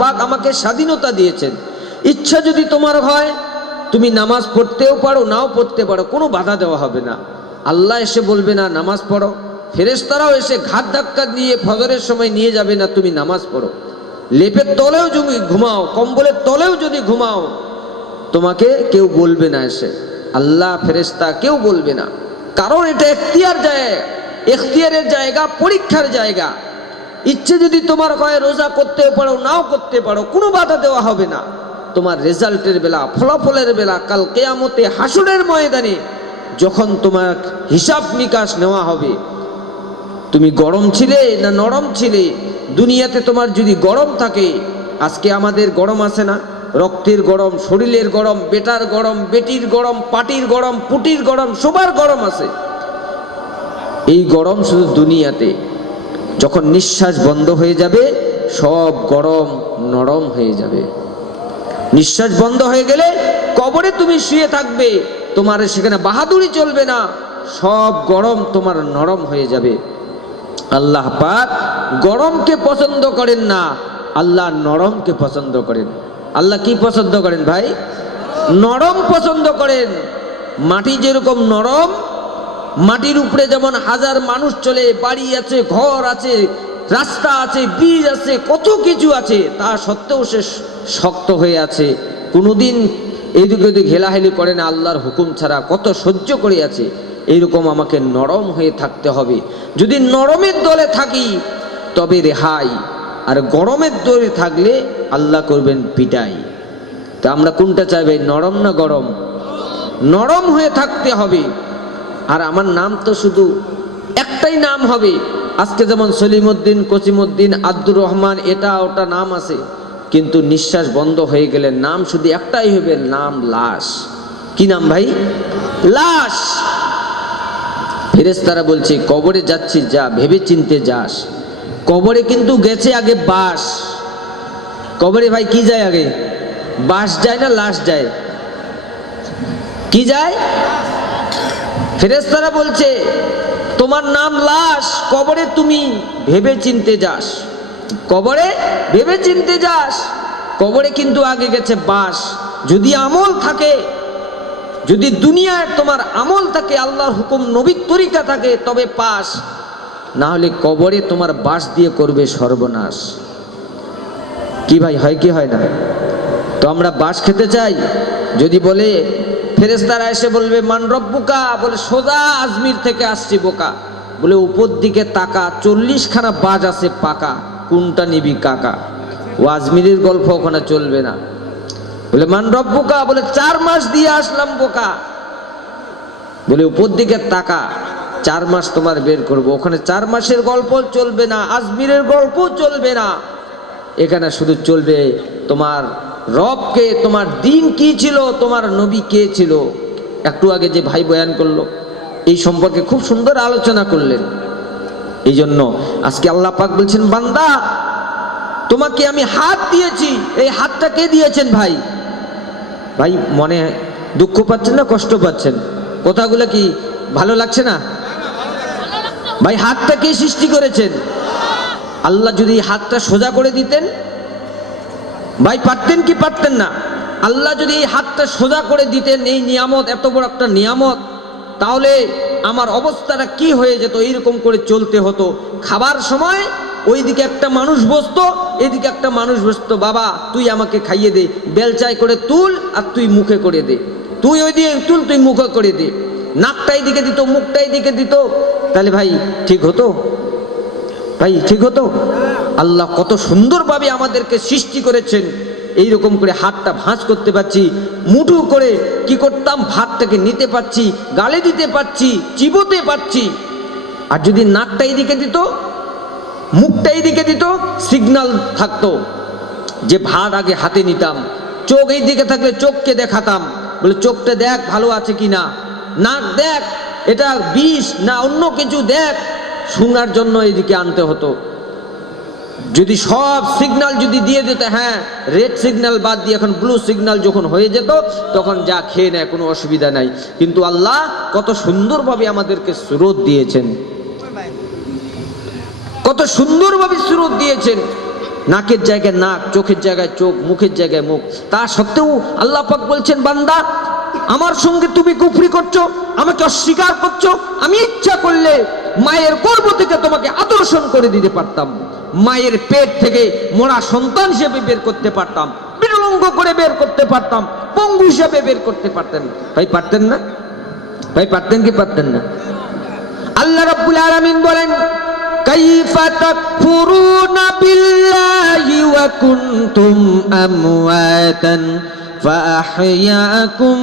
পাক আমাকে স্বাধীনতা দিয়েছেন। ইচ্ছা যদি তোমার হয় তুমি নামাজ পড়তেও পারো, নাও পড়তে পারো, কোনো বাধা দেওয়া হবে না। আল্লাহ এসে বলবে না নামাজ পড়ো, ফেরেশতারাও এসে ঘাট ধাক্কা দিয়ে ফজরের সময় নিয়ে যাবে না তুমি নামাজ পড়ো। লেপের তলেও যদি ঘুমাও, কম্বলের তলেও যদি ঘুমাও, তোমাকে কেউ বলবে না, এসে আল্লাহ ফেরেশতা কেউ বলবে না। কারণ এটা এখতিয়ারের জায়গা, পরীক্ষার জায়গা। ইচ্ছে যদি তোমার হয় রোজা করতেও পারো, নাও করতে পারো, কোনো বাধা দেওয়া হবে না। তোমার রেজাল্টের বেলা, ফলাফলের বেলা, কাল কিয়ামতে হাসরের ময়দানে যখন তোমার হিসাব নিকাশ নেওয়া হবে, তুমি গরম ছিলে না নরম ছিলে। দুনিয়াতে তোমার যদি গরম থাকে, আজকে আমাদের গরম আছে না, রক্তের গরম, শরীরের গরম, বেটার গরম, বেটির গরম, পাটির গরম, পুটির গরম, সবার গরম আছে। এই গরম শুধু দুনিয়াতে, যখন নিঃশ্বাস বন্ধ হয়ে যাবে সব গরম নরম হয়ে যাবে। নিঃশ্বাস বন্ধ হয়ে গেলে কবরে তুমি শুয়ে থাকবে, তোমার সেখানে বাহাদুরি চলবে না, সব গরম তোমার নরম হয়ে যাবে। আল্লাহ পাক গরমকে পছন্দ করেন না, আল্লাহ নরমকে পছন্দ করেন। আল্লাহ কি পছন্দ করেন ভাই? নরম পছন্দ করেন। মাটি যেরকম নরম, মাটির উপরে যেমন হাজার মানুষ চলে, বাড়ি আছে, ঘর আছে, রাস্তা আছে, বীজ আছে, কত কিছু আছে, তা সত্ত্বেও সে শক্ত হয়ে আছে, কোনোদিন এইদিকে ওদিক হেলাহেলি করে না, আল্লাহর হুকুম ছাড়া কত সহ্য করে আছে। এইরকম আমাকে নরম হয়ে থাকতে হবে। যদি নরমের দলে থাকি তবে রেহাই, আর গরমের দলে থাকলে আল্লাহ করবেন পিটাই। তা আমরা কোনটা চাইবে, নরম না গরম? নরম হয়ে থাকতে হবে। আর আমার নাম তো শুধু একটাই নাম হবে। আজকে যেমন সলিমউদ্দিন, কসিমউদ্দিন, আব্দুর রহমান, এটা ওটা নাম আছে, কিন্তু নিঃশ্বাস বন্ধ হয়ে গেলে নাম শুধু একটাই হবে, নাম লাশ। কি নাম ভাই? লাশ। ফেরেশতারা বলছে কবরে যাচ্ছিস, যা ভেবে চিনতে যাস। কবরে কিন্তু গেছে আগে বাস। কবরে ভাই কি যায় আগে? বাস যায় না লাশ যায়? কি যায়? ফেরেশতারা বলছে তোমার নাম লাশ, কবরে তুমি ভেবে চিনতে যাস, কবরে ভেবে চিনতে যাস। কবরে কিন্তু আগে গেছে বাস। যদি আমল থাকে, যদি দুনিয়ায় তোমার আমল থাকে, আল্লাহর হুকুম, নবীর তরিকা থাকে, তবে পাস, না হলে কবরে তোমার বাস দিয়ে করবে সর্বনাশ। কি ভাই, হয় কি হয় না? তো আমরা বাস খেতে চাই। যদি বলে ফেরেশতারা এসে বলবে মান রব্বুকা, বলে সোজা আজমির থেকে আসছি বোকা। বলে উপর দিকে তাকা, 40খানা বাস আছে পাকা, কোনটা নিবি কাকা? ও আজমিরের গল্প ওখানে চলবে না। বলে মান রব্বুকা, বলে 4 মাস দিয়ে আসলাম বোকা। বলে উপর দিকে তাকা, 4 মাস তোমার বের করবো। ওখানে 4 মাসের গল্প চলবে না, আজমিরের গল্প চলবে না। এখানে শুধু চলবে তোমার রবকে, তোমার দিন কি ছিল, তোমার নবী কে ছিল। একটু আগে যে ভাই বয়ান করলো, এই সম্পর্কে খুব সুন্দর আলোচনা করলেন। এই জন্য আজকে আল্লাহ পাক বলছেন, বান্দা তোমাকে আমি হাত দিয়েছি। এই হাতটা কে দিয়েছেন ভাই? ভাই মনে দুঃখ পাচ্ছেন না কষ্ট পাচ্ছেন? কথাগুলো কি ভালো লাগছে না ভাই? হাতটা কে সৃষ্টি করেছেন? আল্লাহ যদি হাতটা সোজা করে দিতেন ভাই, পারতেন কি পারতেন না? আল্লাহ যদি এই হাতটা সোজা করে দিতেন, এই নিয়ামত, এত বড় একটা নিয়ামত, তাহলে আমার অবস্থাটা কি হয়ে যেত? এইরকম করে চলতে হতো। খাবার সময় ওইদিকে একটা মানুষ বসতো, এদিকে একটা মানুষ বসতো, বাবা তুই আমাকে খাইয়ে দে, বেলচাই করে তুল আর তুই মুখে করে দে, তুই ওই দিয়ে তুল, তুই মুখে করে দে। নাকটাই দিকে দিত, মুখটাই দিকে দিত, তাহলে ভাই ঠিক হতো? ভাই ঠিক হতো? আল্লাহ কত সুন্দরভাবে আমাদেরকে সৃষ্টি করেছেন। এইরকম করে হাতটা ভাঁজ করতে পারছি, মুঠো করে কি করতাম, ভাতটাকে নিতে পারছি, গালে দিতে পারছি, চিবোতে পারছি। আর যদি নাকটাই দিকে দিত, মুখটাই দিকে দিত, সিগন্যাল থাকতো যে ভাত আগে হাতে নিতাম। চোখ এই দিকে থাকলে চোখকে দেখাতাম, বলে চোখটা দেখ ভালো আছে কিনা, নাক দেখ এটা বিষ না অন্য কিছু দেখ, শোনার জন্য এইদিকে আনতে হতো। যদি সব সিগন্যাল যদি দিয়ে দিত, হ্যাঁ রেড সিগন্যাল বাদ দিয়ে এখন ব্লু সিগন্যাল যখন হয়ে যেত, তখন যা খেয়ে নেয়, কোনো অসুবিধা নাই। কিন্তু আল্লাহ কত সুন্দরভাবে আমাদেরকে সুরত দিয়েছেন, কত সুন্দরভাবে সুরত দিয়েছেন। নাকের জায়গায় নাক, চোখের জায়গায় চোখ, মুখের জায়গায় মুখ। তা সত্ত্বেও আল্লাহ পাক বলছেন, বান্দা আমার সঙ্গে তুমি কুফরি করছো, আমাকে অস্বীকার করছো। আমি ইচ্ছা করলে মায়ের গর্ভ থেকে তোমাকে আদর্শন করে দিতে পারতাম, মায়ের পেট থেকে মোড়া সন্তান হিসেবে বের করতে পারতাম, বিকলাঙ্গ করে বের করতে পারতাম, পঙ্গু হিসেবে বের করতে পারতেন। ভাই পারতেন না? ভাই পারতেন কি পারতেন না? আল্লাহ রাব্বুল আলামিন বলেন, কাইফা তাকফুরুনা বিল্লাহি ওয়া কুনতুম আমওয়াতান ফাআহইয়াকুম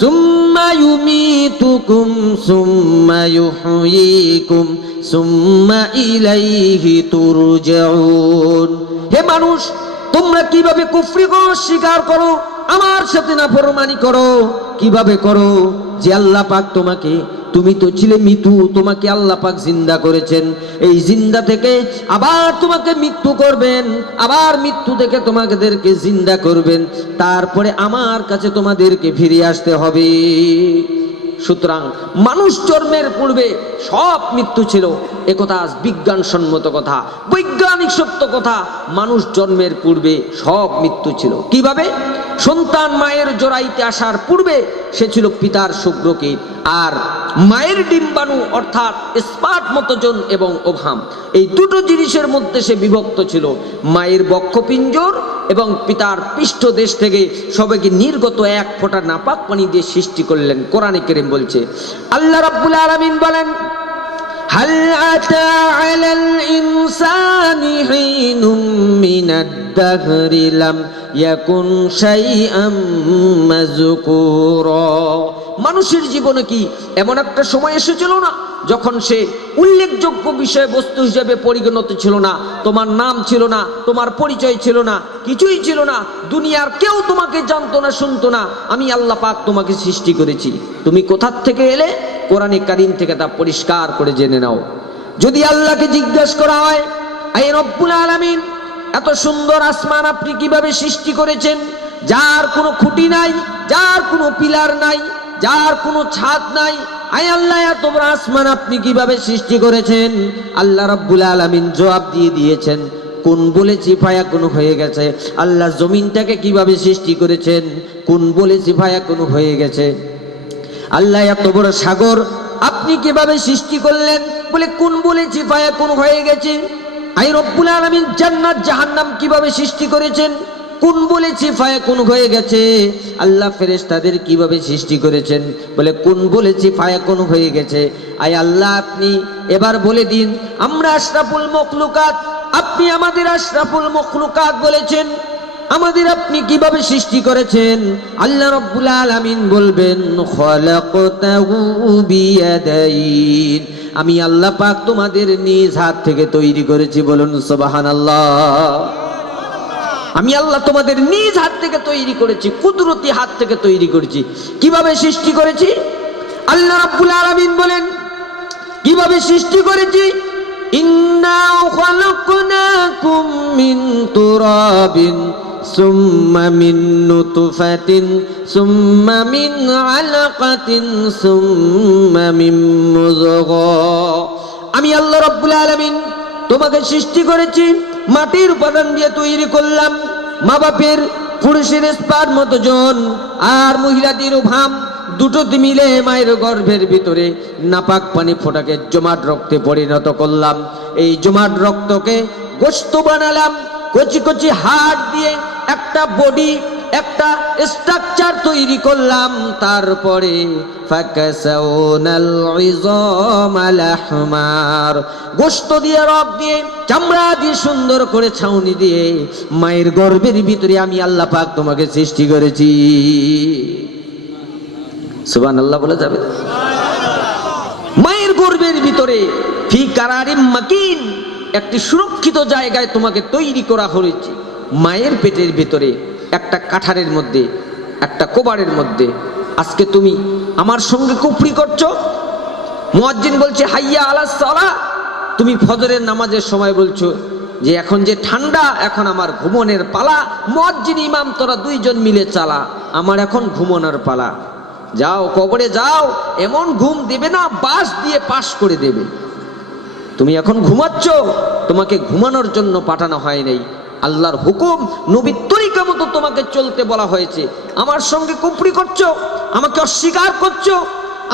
সুম্মা ইউমীতুকুম সুম্মা ইউহয়ীকুম সুম্মা ইলাইহি তুরজাউন। হে মানুষ, তোমরা কিভাবে কুফরি করো, স্বীকার করো, আমার সাথে নাফরমানি করো? কিভাবে করো? যে আল্লাহ পাক তোমাকে, তুমি তো ছিলে মৃত্যু, তোমাকে আল্লাহ পাক জিন্দা করেছেন, এই জিন্দা থেকে আবার তোমাকে মৃত্যু করবেন, আবার মৃত্যু থেকে তোমাদেরকে জিন্দা করবেন, তারপরে আমার কাছে তোমাদেরকে ফিরে আসতে হবে। সুতরাং মানুষ জন্মের পূর্বে সব মৃত্যু ছিল, একথা বিজ্ঞানসম্মত কথা, বৈজ্ঞানিক সত্য কথা। মানুষ জন্মের পূর্বে সব মৃত্যু ছিল। কিভাবে? সন্তান মায়ের জরাইতে আসার পূর্বে সে ছিল পিতার শুক্রকীট, আর মায়ের ডিম্বাণু অর্থাৎ স্পার্মোটোজোন এবং ওভাম, এই দুটো জিনিসের মধ্যে সে বিভক্ত ছিল। মায়ের বক্ষপিঞ্জর এবং পিতার পৃষ্ঠদেশ থেকে সবাইকে নির্গত এক ফোঁটা নাপাক পানি দিয়ে সৃষ্টি করলেন। কোরআনে কারীম বলছে, আল্লাহ রাব্বুল আলামিন বলেন, হাল আতা আলাল ইনসানি হিনুম মিনাদ দাহরি লাম ইয়াকুন শাইআম মাযকুরা। মানুষের জীবনে কি এমন একটা সময় এসেছিল না যখন সে উল্লেখযোগ্য বিষয়বস্তু হিসেবে পরিগণিত ছিল না? তোমার নাম ছিল না, তোমার পরিচয় ছিল না, কিছুই ছিল না, দুনিয়ার কেউ তোমাকে জানতো না, শুনতো না। আমি আল্লাহ পাক তোমাকে সৃষ্টি করেছি, তুমি কোথা থেকে এলে? কোরআনে কারীম থেকে তা পরিষ্কার করে জেনে নাও। যদি আল্লাহকে জিজ্ঞেস করা হয়, আয় রব্বুল আলামিন, এত সুন্দর আসমান আপনি কিভাবে সৃষ্টি করেছেন, যার কোনো খুঁটি নাই, যার কোনো পিলার নাই, যার কোনো ছাদ নাই, আয় আল্লাহ এত বড় আসমান আপনি কিভাবে সৃষ্টি করেছেন? আল্লাহ রাব্বুল আলামিন জবাব দিয়ে দিয়েছেন, কোন বলেছি ফায়াকুন হয়ে গেছে। আল্লাহ জমিনটাকে কিভাবে সৃষ্টি করেছেন? কোন বলেছি ফায়াকুন হয়ে গেছে। আল্লাহ এত বড় সাগর আপনি কিভাবে সৃষ্টি করলেন? বলে কোন বলেছি ফায়াকুন হয়ে গেছে। আই রব্বুল আলামিন জান্নাত জাহান্নাম কিভাবে সৃষ্টি করেছেন? কোন বলেছি ফায়াকুন হয়ে গেছে। আল্লাহ ফেরেশতাদের কিভাবে সৃষ্টি করেছেন? বলে কোন বলেছি ফায়াকুন হয়ে গেছে। আই আল্লাহ আপনি এবার বলে দিন, আমরা আশরাফুল মখলুকাত, আপনি আমাদের আশরাফুল মখলুকাত বলেছেন, আমাদের আপনি কিভাবে সৃষ্টি করেছেন? আল্লাহ রাব্বুল আলামিন বলবেন, খালাকতাহু বিয়াদাইন, আমি আল্লাহ পাক তোমাদের নিজ হাত থেকে তৈরি করেছি। বলুন সুবহানাল্লাহ। আমি আল্লাহ তোমাদের নিজ হাত থেকে তৈরি করেছি, কুদরতি হাত থেকে তৈরি করেছি। কিভাবে সৃষ্টি করেছি? আল্লাহ রাব্বুল আলামিন বলেন, কিভাবে সৃষ্টি করেছি? ইন্না খালাকনাকুম মিন তুরাবিন সুম্মা মিন নুতফাতিন সুম্মা মিন আলাকাতিন সুম্মা মিন মুযগা। আমি আল্লাহ রাব্বুল আলামিন তোমাকে সৃষ্টি করেছি, মাটির উপাদান দিয়ে তৈরি করলাম। মা বাপের পুরুষের স্পার্মোটোজোন আর মহিলাদের ওভাম দুটোতে মিলে মায়ের গর্ভের ভিতরে নাপাক পানি ফোটাকে জমাট রক্তে পরিণত করলাম। এই জমাট রক্তকে গোশত বানালাম, কচি কচি হাড় দিয়ে একটা বডি, একটা স্ট্রাকচার তৈরি করলাম। তারপরে ফাকাসাউনাল ইযামা লাহমার, গোশত দিয়ে, রক দিয়ে, চামড়া দিয়ে, সুন্দর করে ছাউনি দিয়ে মায়ের গর্ভের ভিতরে আমি আল্লাহ পাক তোমাকে সৃষ্টি করেছি। সুবহানাল্লাহ বলে যাবে। মায়ের গর্ভের ভিতরে ফি কারারিম মাকিন, একটি সুরক্ষিত জায়গায় তোমাকে তৈরি করা হয়েছে। মায়ের পেটের ভিতরে একটা কাঠারের মধ্যে, একটা কোবারের মধ্যে। আজকে তুমি আমার সঙ্গে কুফরি করছো। মুয়াজ্জিন বলছে হাইয়া আলাস সালাহ, তুমি ফজরের নামাজের সময় বলছো যে এখন যে ঠান্ডা, এখন আমার ঘুমনের পালা। মুয়াজ্জিন ইমাম তোরা দুইজন মিলে চালা, আমার এখন ঘুমনের পালা। যাও কবরে যাও, এমন ঘুম দেবে না বাস দিয়ে পাশ করে দেবে। তুমি এখন ঘুমাচ্ছ, তোমাকে ঘুমানোর জন্য পাঠানো হয় নাই, আল্লাহর হুকুম, নবীর তরিকা মতো তোমাকে চলতে বলা হয়েছে। আমার সঙ্গে কুফরি করছো, আমাকে অস্বীকার করছো।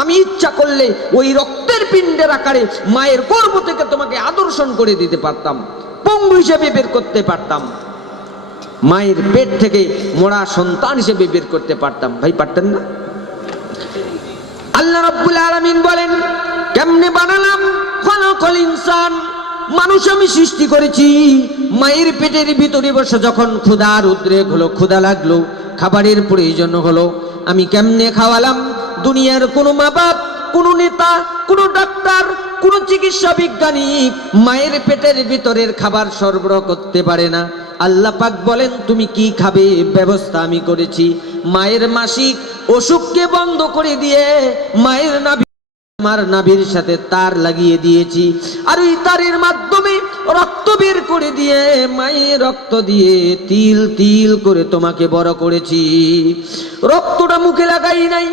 আমি ইচ্ছা করলে ওই রক্তের পিণ্ডের আকারে মায়ের গর্ভ থেকে তোমাকে আদর্শন করে দিতে পারতাম, পঙ্গু হিসেবে বের করতে পারতাম, মায়ের পেট থেকে মোড়া সন্তান হিসেবে বের করতে পারতাম। ভাই পারতেন না? আল্লাহ রাব্বুল আলামিন বলেন, কেমনে বানালাম? খলাকাল ইনসান, মানুষ আমি সৃষ্টি করেছি মায়ের পেটের ভিতরে বসে। যখন ক্ষুধার উদ্রেক হলো, ক্ষুধা লাগলো, খাবারের প্রয়োজন হলো, আমি কেমনে খাওয়ালাম? দুনিয়ার কোনো মা বাপ, কোনো নেতা, কোনো ডাক্তার, কোনো চিকিৎসা বিজ্ঞানী মায়ের পেটের ভিতরের খাবার সরবরাহ করতে পারে না। আল্লাহ পাক বলেন, তুমি কি খাবে ব্যবস্থা আমি করেছি। মায়ের মাসিক অসুখকে বন্ধ করে দিয়ে মায়ের নাভি, আমার নাভির সাথে তার লাগিয়ে দিয়েছি, আর ওই তারের মাধ্যমে রক্ত বের করে দিয়ে মায়ের রক্ত দিয়ে তিল তিল করে তোমাকে বড় করেছি। রক্তটা মুখে লাগাই নাই,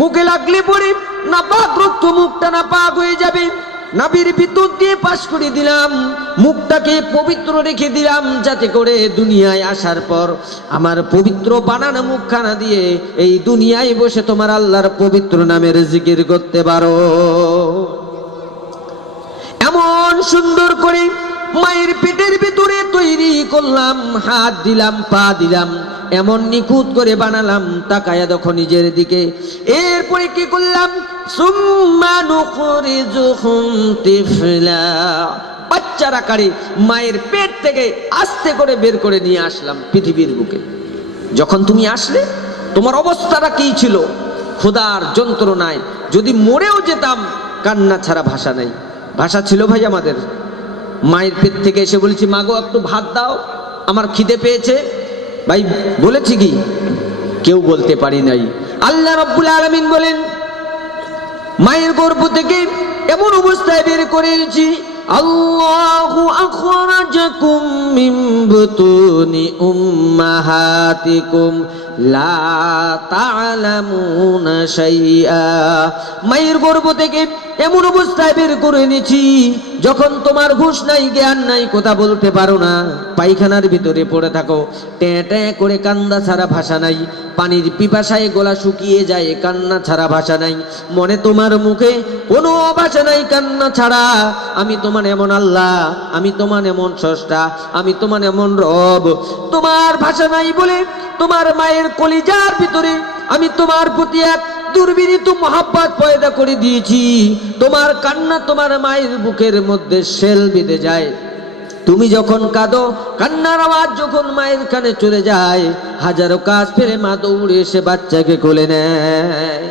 মুখে লাগলে পরে নাপাক রক্ত, মুখটা নাপাক হয়ে যাবে। নাভির ভিতর দিয়ে পাস করে দিলাম, মুখটাকে পবিত্র রেখে দিলাম, যাতে করে দুনিয়ায় আসার পর আমার পবিত্র বানানো মুখখানা দিয়ে এই দুনিয়ায় বসে তোমার আল্লাহর পবিত্র নামের জিকির করতে পারো। এমন সুন্দর করে মায়ের পেটের ভিতরে তৈরি করলাম, হাত দিলাম, পা দিলাম, এমন নিখুঁত করে বানালাম। তাকায়া দেখো নিজের দিকে। এরপরে কি করলাম? সুম্মা নুখরিজুকুম তিফলা, বাচ্চার আকারে মায়ের পেট থেকে আস্তে করে বের করে নিয়ে আসলাম পৃথিবীর বুকে। যখন তুমি আসলে তোমার অবস্থাটা কি ছিল? ক্ষুধার যন্ত্রণায় যদি মরেও যেতাম, কান্না ছাড়া ভাষা নাই। ভাষা ছিল ভাই আমাদের? মায়ের পেট থেকে এসে বলেছি, মা গো একটু ভাত দাও, আমার খিদে পেয়েছে। ভাই বলেছি কি? কেউ বলতে পারি নাই। আল্লাহ রাব্বুল আলামিন বলেন, মায়ের গর্ভ থেকে এমন অবস্থায় বের করেছি, আল্লাহু আখরাজাকুম মিন বুতুনি উম্মাহাতিকুম লা তা'লামুনা শাইআ। মায়ের গর্ভ থেকে এমন অবস্থায় বের করে এনেছি যখন তোমার হুঁশ নাই, জ্ঞান নাই, কথা বলতে পারো না, পায়খানার ভিতরে পড়ে থাকো, ট্যাঁ ট্যাঁ করে কান্না ছাড়া ভাষা নাই, পানির পিপাসায় গলা শুকিয়ে যায়, কান্না ছাড়া ভাষা নাই, মনে তোমার মুখে কোনো ভাষা নাই কান্না ছাড়া। আমি তোমার এমন আল্লাহ, আমি তোমার এমন স্রষ্টা, আমি তোমার এমন রব। তোমার ভাষা নাই বলে তোমার মায়ের কলিজার ভিতরে আমি তোমার প্রতি এক দুর্বিনীত মহাব্বত পয়দা করে দিয়েছি। তোমার কান্না তোমার মায়ের বুকের মধ্যে শেল বেঁধে যায়। তুমি যখন কাঁদো, কান্নার আওয়াজ যখন মায়ের কানে চলে যায়, হাজারো কাজ ফেলে মা দৌড়ে এসে বাচ্চাকে কোলে নেয়।